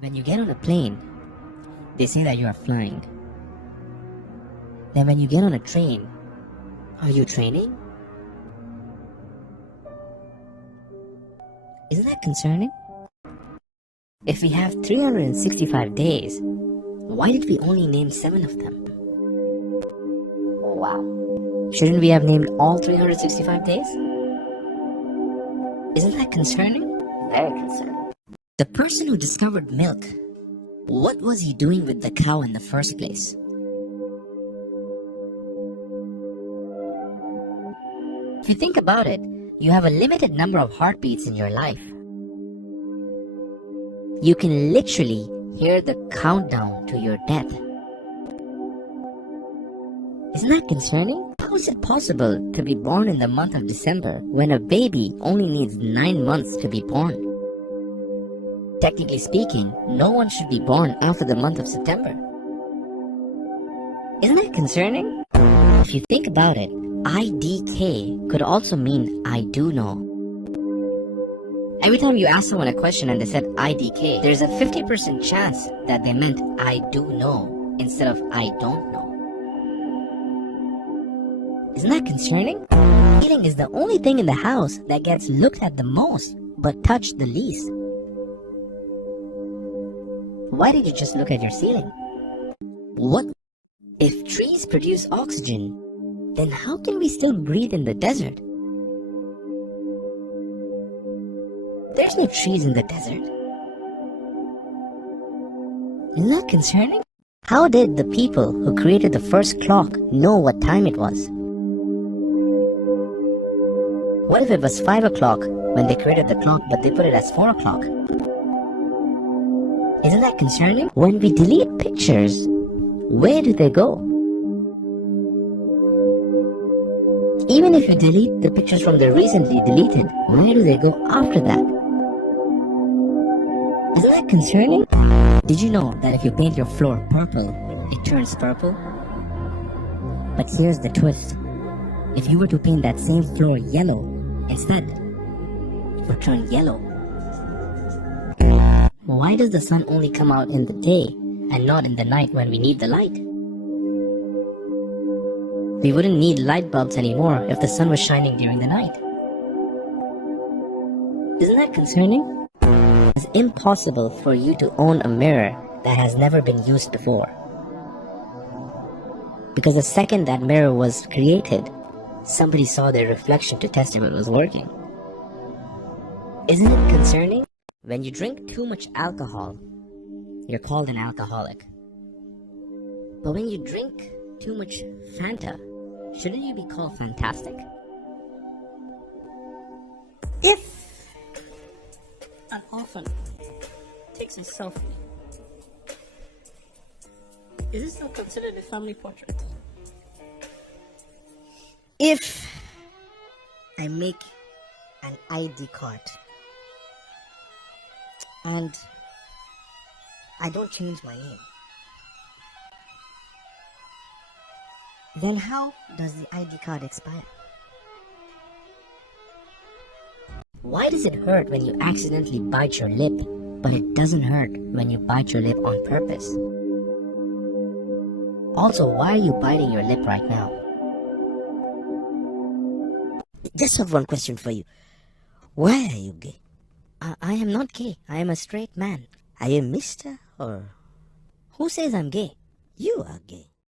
When you get on a plane, they say that you are flying. Then when you get on a train, are you training? Isn't that concerning? If we have 365 days, why did we only name 7 of them? Wow. Shouldn't we have named all 365 days? Isn't that concerning? Very concerning. The person who discovered milk, what was he doing with the cow in the first place? If you think about it, you have a limited number of heartbeats in your life. You can literally hear the countdown to your death. Isn't that concerning? How is it possible to be born in the month of December when a baby only needs 9 months to be born? Technically speaking, no one should be born after the month of September. Isn't that concerning? If you think about it, IDK could also mean I do know. Every time you ask someone a question and they said IDK, there's a 50% chance that they meant I do know instead of I don't know. Isn't that concerning? Ceiling is the only thing in the house that gets looked at the most but touched the least. Why did you just look at your ceiling? What if trees produce oxygen? Then how can we still breathe in the desert? There's no trees in the desert. Isn't that concerning? How did the people who created the first clock know what time it was? What if it was 5 o'clock when they created the clock but they put it as 4 o'clock? Isn't that concerning? When we delete pictures, where do they go? Even if you delete the pictures from the recently deleted, where do they go after that? Isn't that concerning? Did you know that if you paint your floor purple, it turns purple? But here's the twist. If you were to paint that same floor yellow, instead, it would turn yellow. Why does the sun only come out in the day and not in the night when we need the light? We wouldn't need light bulbs anymore if the sun was shining during the night. Isn't that concerning? It's impossible for you to own a mirror that has never been used before. Because the second that mirror was created, somebody saw their reflection to test if it was working. Isn't it concerning? When you drink too much alcohol, you're called an alcoholic. But when you drink too much Fanta, shouldn't you be called fantastic? If an orphan takes a selfie, is this still considered a family portrait? If I make an ID card and I don't change my name, then how does the ID card expire? Why does it hurt when you accidentally bite your lip, but it doesn't hurt when you bite your lip on purpose? Also, why are you biting your lip right now? Just have one question for you. Why are you gay? I am not gay. I am a straight man. Are you Mr. or... Who says I'm gay? You are gay.